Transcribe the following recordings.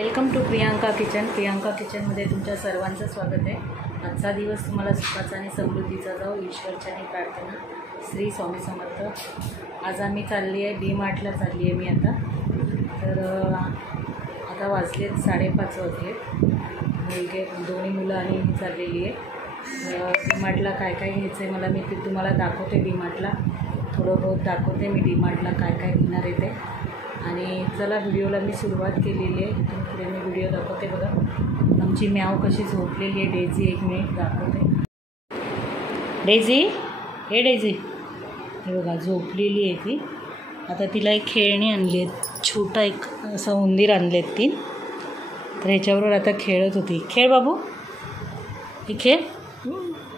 Welcome to Priyanka किचनमध्ये तुमच्या सर्वांचं स्वागत आहे। आजचा दिवस तुम्हाला सुखाचा आणि समृद्धीचा जाओ ईश्वरचरणी प्रार्थना। श्री स्वामी समर्थ। आज आम्ही चालली आहे डी मार्टला चालली आहे मी आता। तर आता वाजलेत 5:30 वाजले। दोन्ही मुलं आणि मी चाललेली आहे डी मार्टला। काय काय घ्यायचं आहे मला मी ते तुम्हाला दाखवते। डी मार्टला थोडं बहुत दाखवते मी डी मार्टला काय काय घेणार आहे ते। आणि चला व्हिडिओला मी सुरुवात केलेली आहे। इथून पुढे मी व्हिडिओ दाखवते। बघा आमची म्याव कशी झोपलेली आहे। डेझी एक मिनिट दाखवते। डेझी, हे डेझी, हे बघा झोपलेली आहे ती। आता तिला एक खेळणी आणली आहे, छोटा एक असा उंदीर आणले ती। तर ह्याच्याबरोबर आता खेळत होती। खेळ बाबू, हे खेळ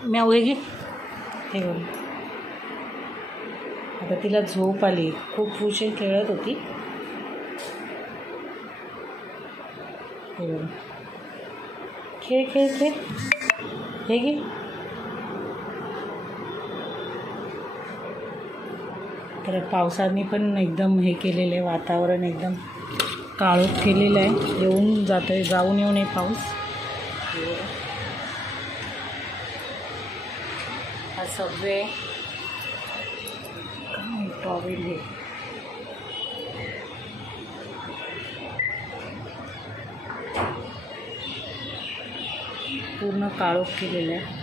म्याव, हे घे, हे बघा। आता तिला झोप आली, खूप उशीर खेळत होती। खेळ खेळ खेळ, हे घे। तर पावसाने पण एकदम हे केलेलं आहे, वातावरण एकदम काळोख केलेलं आहे। येऊन जातोय, जाऊन येऊन आहे पाऊस। हा सबवे टॉवेल हे पूर्ण काळोख केलेलं आहे।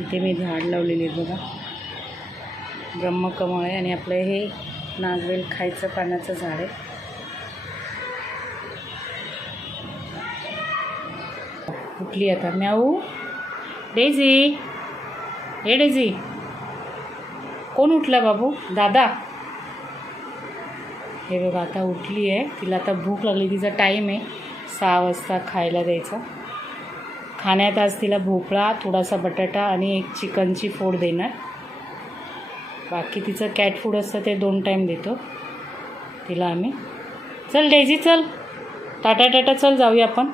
इथे मी झाड लावलेले आहेत बघा, ब्रह्मकमळ आहे आणि आपलं हे नागवेल खायचं पानाचं झाड आहे। उठली आता म्याऊ। डेझी, हे डेझी, कोण उठला बाबू? दादा। हे बघा आता उठली आहे, तिला आता भूक लागली। तिचा टाईम आहे 6 वाजता खायला द्यायचा। खाण्यात आज तिला भोपळा, थोडासा बटाटा आणि एक चिकनची फोड देणार। बाकी तिचं कॅट फूड असतं ते 2 टाईम देतो तिला आम्ही। चल डेझी चल, टाटा टाटा, चल जाऊया आपण।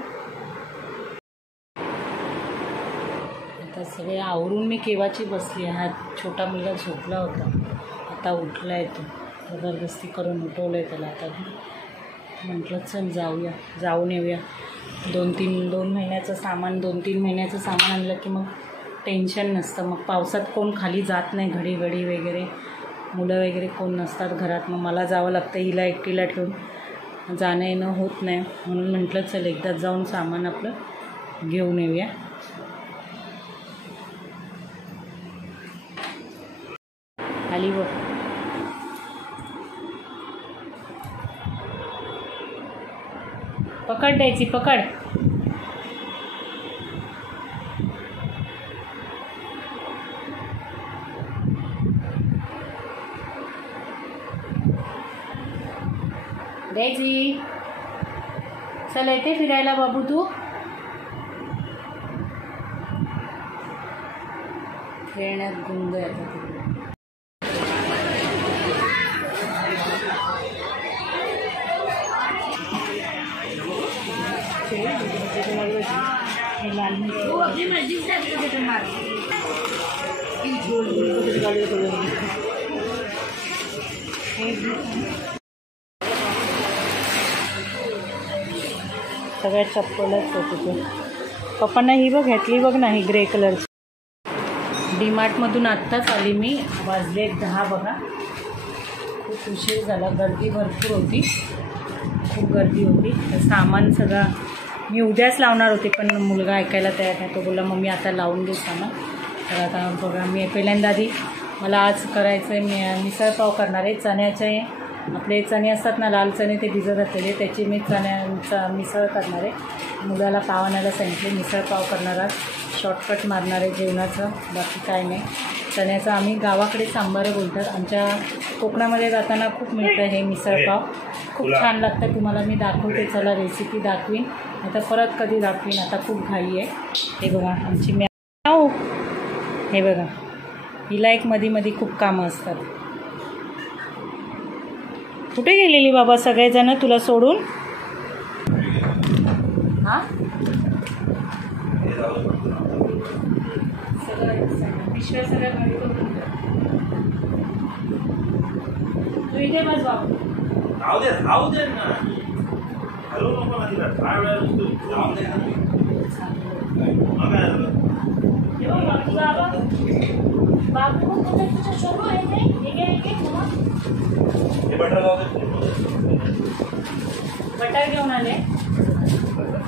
आता सगळे आवरून मी केव्हाची बसली आहे। हा छोटा मुलगा झोपला होता, आता उठला आहे तो, जबरदस्ती करून उठवलं आहे त्याला। आता म्हटलं चल जाऊया, जाऊन येऊया। 2 महिन्याचं सामान, 2-3 महिन्याचं सामान आणलं की मग टेन्शन नसतं। मग पावसात कोण खाली जात नाही, घडी वगैरे मुलं वगैरे कोण नसतात घरात। मग मला जावं लागतं, हिला एकटीला ठेवून जाणं येणं होत नाही। म्हणून म्हटलं चल एकदा जाऊन सामान आपलं घेऊन येऊया। आली बघ, पकड द्यायची, पकड। द्यायची, चल येते फिरायला बाबू तू। खेळण्यात गुंग आहे आता तिकडे। सगळ्या चप्पलच होते ते। पप्पांना ही बघ घेतली बघ ना, ही ग्रे कलरची। डी मार्टमधून आत्ताच आली मी, वाजले 10 बघा। खूप उशीर झाला, गर्दी भरपूर होती, खूप गर्दी होती। सामान सगळं मी उद्याच लावणार होते पण मुलगा ऐकायला तयार नाही। तो बोलला मम्मी आता लावून दे सामान। तर आता बघा मी पहिल्यांदा आधी मला आज करायचं आहे मिसळपाव करणार आहे। चण्याचे आपले चणे असतात ना, लाल चणे, ते भिजत घातलेले, त्याची मी चण्यांचा मिसळ करणार आहे। मुलाला पाव आणायला सांगितले, मिसळपाव करणार आहे, शॉर्टकट मारणार आहे जेवणाचं, बाकी काय नाही। चण्याचं आम्ही गावाकडे सांबार बोलतात, आमच्या कोकणामध्ये जाताना खूप मिळतं हे मिसळपाव, खूप छान लागतं। तुम्हाला मी दाखवते, चला रेसिपी दाखवीन, आता परत कधी दाखवीन, आता खूप घाई आहे। हे बघा आमची म्याव, हे बघा हिला एक मध्ये खूप कामं असतात। कुठे गेलेली बाबा सगळेजण तुला सोडून? हां सगळं पिशव्या सगळ्या घरी करून तू इथे बस बाबू। राहू दे ना, हॅलो नको ना तिला काय वेळा राहू दे ना. हे बटर लावते, बटर घेऊन आले,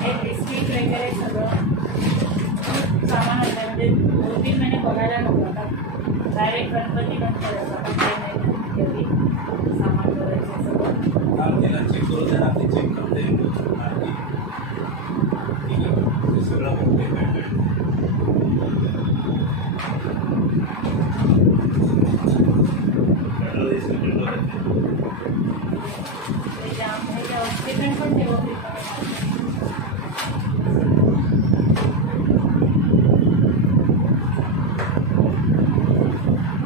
एक बिस्किट वगैरे सगळं सामान आणलं. म्हणजे 2-3 महिने बघायला नको, आता डायरेक्ट गणपती नंतर सामान करायचं सगळं. चेक करू द्या, ते चेक करते सगळं स्टेटमेंट पण ठेवा.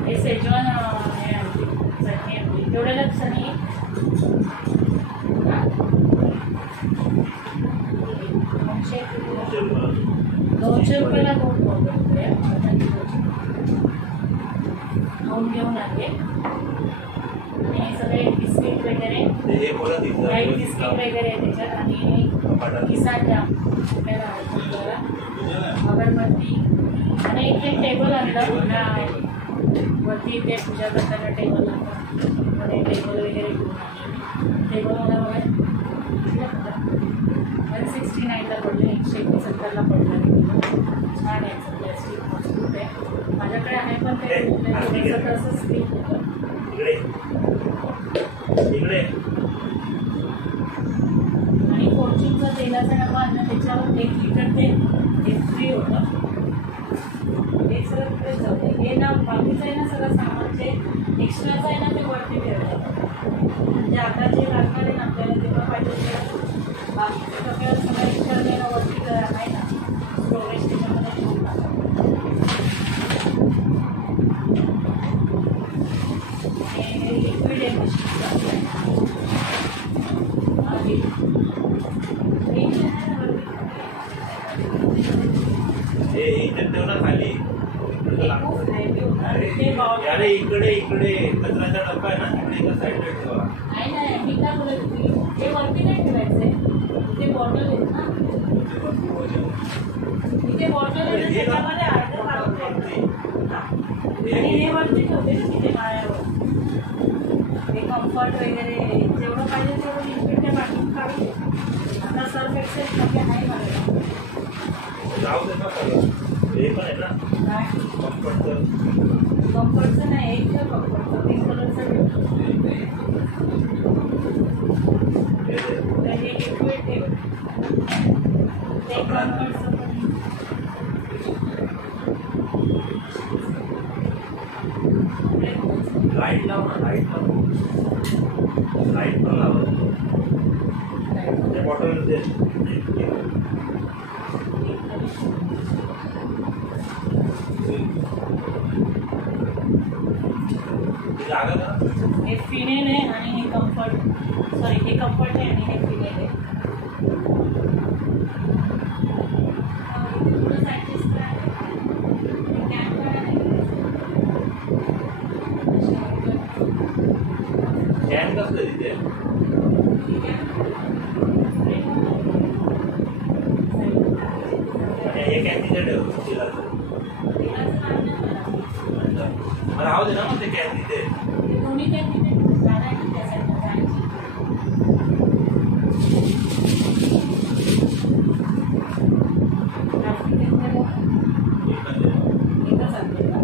हे सेजवान हे चटणी आपली तेवढ्या लक्षात नाही. 200 रुपयाला 2 घेऊन आले. आणि सगळे बिस्किट वगैरे, व्हाईट बिस्किट वगैरे त्याच्यात, आणि किसान जाम आपल्याला अगरबत्ती, आणि एक टेबल आणलं वरती. ते पूजा करताना टेबल आणलं, टेबल वगैरे घेऊन आले. टेबल मला बघा 169ला पडलं, 170ला पडलं. छान आहे, प्लॅस्टिक मजबूत आहे. माझ्याकडे आहे पण ते तसं स्टील होतं. आणि फॉर्च्यूनचा तेलाचा डबा आणला, त्याच्यावर 1 लिटर ते फ्री होतं. हे सगळं तिकडेच जातं. हे ना बाकीचं आहे ना, सगळं सामान जे एक्स्ट्राचं आहे ना ते वरती ठेवलं. म्हणजे आता जे लागणार आहे ना आपल्याला तेव्हा पाहिजे बाकीचं सगळं एक्स्ट्रा देणं वरती आहे ना स्टोरेज, त्याच्यामध्ये ठेवून टाका. हे लिक्विड आहे मशीनचं. खाली अरे इकडे कचऱ्याचा डब्बा आहे ना, तिकडे एका साईडला ठेवा. नाही, मी काय बोलत होती, हे वरती नाही ठेवायचंय. इथे बॉटल आहेत ना, इथे बॉटल आहे ना, त्याच्यामध्ये अर्धं काढून ठेवायचं. आणि हे वरती ठेवते ना तिथे माळ्यावर. हे कम्फर्ट वगैरे जेवढं पाहिजे तेवढं लिक्विड त्या बाटलीत काढून. आता सर्फ एक्सेल मध्ये आहे मला. जाऊ दे ना, हे पण आहे ना कम्फर्टचं नाही, एक तर कम्फर्टचं पिंक कलरचं ठेवतो. हे लिक्विड ठेव, ते कम्फर्टचं पण. लाईट लाव ना, लाईट पण लाव. ते बॉटल दे. हे फिनेल आहे आणि हे कम्फर्ट, सॉरी हे कम्फर्ट आहे आणि हे फिनेल आहे. कॅन कसं तिथे हे कॅन तिथे ठेव. राहू दे ना मग ते कॅन तिथे. दोन्ही कॅन तिथे जाणार आहे त्या साईडला जायची. एकच आणते का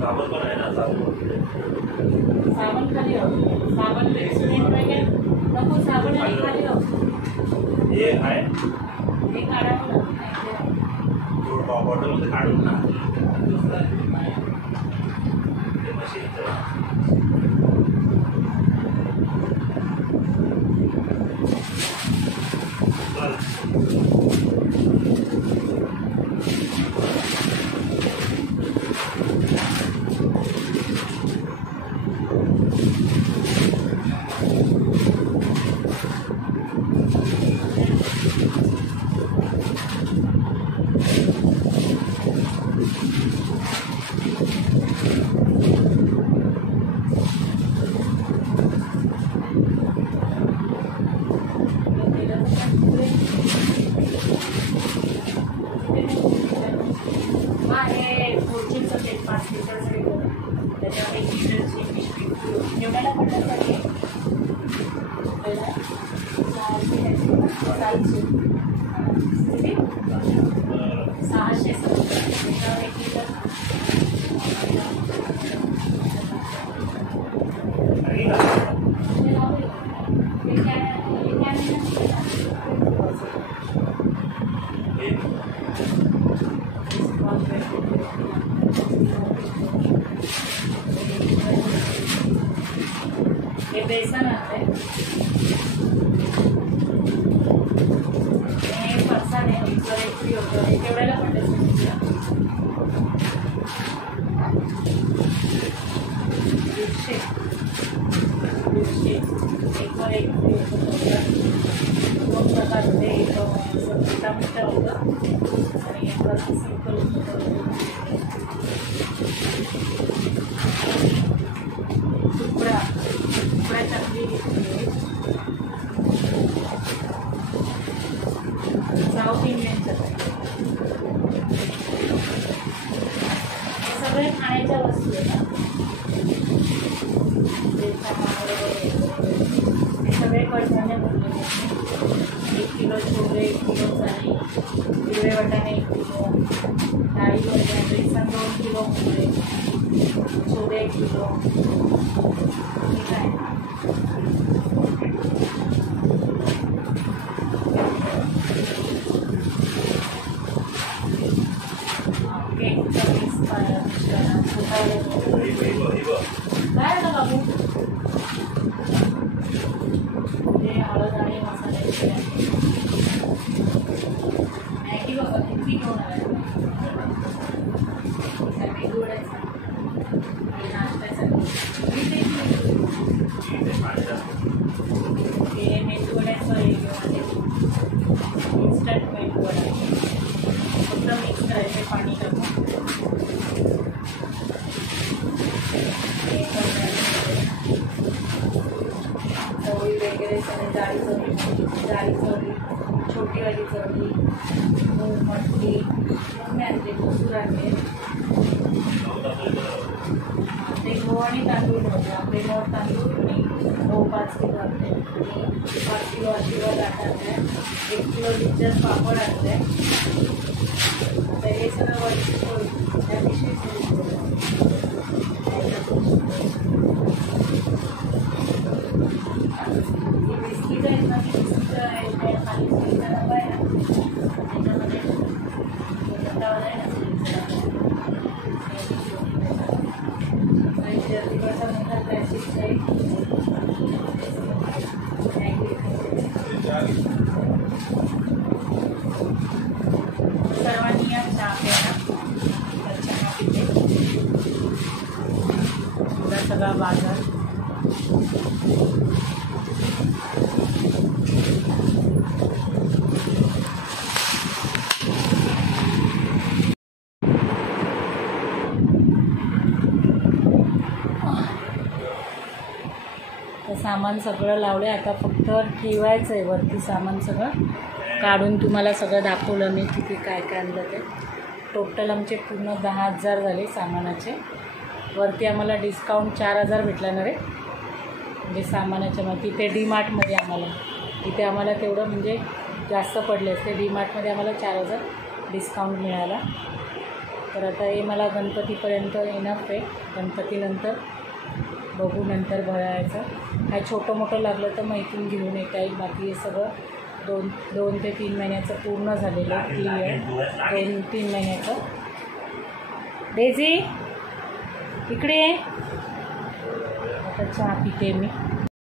साबण पण आहे ना, साबण खाली राहू. साबण वगैरे नको, साबण आणि खाली राहू. हे आहे हे काढावं लागतं. बॉटलमध्ये काढून ना ते मशीनचं. एवढ्याला पडलं तर हे आपल्याला 600 किती 600 त्याच्यावर 1 लिटर हे बेसन आहे हे फरसाण आहे फ्री होतं हे केवढ्याला पडलं तुमच्या 150 एकवर एक फ्री होतं 2 प्रकारचे एक मोठं होतं आणि एक सिंपल होतं तुकडा चांगली घेतली साऊथ इंडियन चटणी हे सगळे खाण्याच्या वस्तू आहेत हे सगळे कडधान्य भरलेले 1 किलो छोले 1 किलो चणे हिरवे वाटाणे 1 किलो डाळी भरल्या बेसन 2 किलो मुळे छोले 1 किलो ठीक आहे केकचं मिक्स काय ना बाबू हे हळद आणि मसाल्याचे मॅगी बघा किती घेऊन आला मेदूवड्याचा आणि नाश्त्यासाठी हे मेदूवड्याचं हे घेऊन आले इन्स्टंट मेदूवडा फक्त मिक्स करायचे पाणी टाकून चवळी वगैरे सगळे जाळी चवळी छोटीवाली चवळी मूग मटकी मम्मी आणते मसूर आणते ते गहू आणि तांदूळ नव्हते आपले मोठ तांदूळ आणि गहू 5 किलो आणते आणि 5 किलो आशीर्वाद आटा आणते 1 किलो लिटर पापड आणते आता हे सगळं वरती त्या पिशवीत बिस्किट आहेत ना बिस्किट आहे खाली स्टीलचा डबा आहे ना त्याच्यामध्ये डब्यावर आहे ना तिकडचा मोठा प्लॅस्टिकचा आहे सर्वांनी या चहा प्यायला चहा पिते थोडा सगळा बाजार सामान सगळं लावलं आता फक्त ठेवायचं आहे वरती सामान सगळं काढून तुम्हाला सगळं दाखवलं मी किती काय काय आणलं ते टोटल आमचे पूर्ण 10,000 झाले सामानाचे वरती आम्हाला डिस्काउंट 4,000 भेटला ना रे म्हणजे सामानाच्या मग तिथे डीमार्टमध्ये तिथे आम्हाला तेवढं म्हणजे जास्त पडले असते डीमार्टमध्ये आम्हाला 4,000 डिस्काउंट मिळाला तर आता हे मला गणपतीपर्यंत इनफ आहे गणपतीनंतर बघू नंतर भरायचं काय छोटं मोठं लागलं तर मग इथून घेऊन येता येईल बाकी हे सगळं 2 ते 3 महिन्याचं पूर्ण झालेलं क्लिअर 2-3 महिन्याचं डेझी इकडे आता चहा पिते मी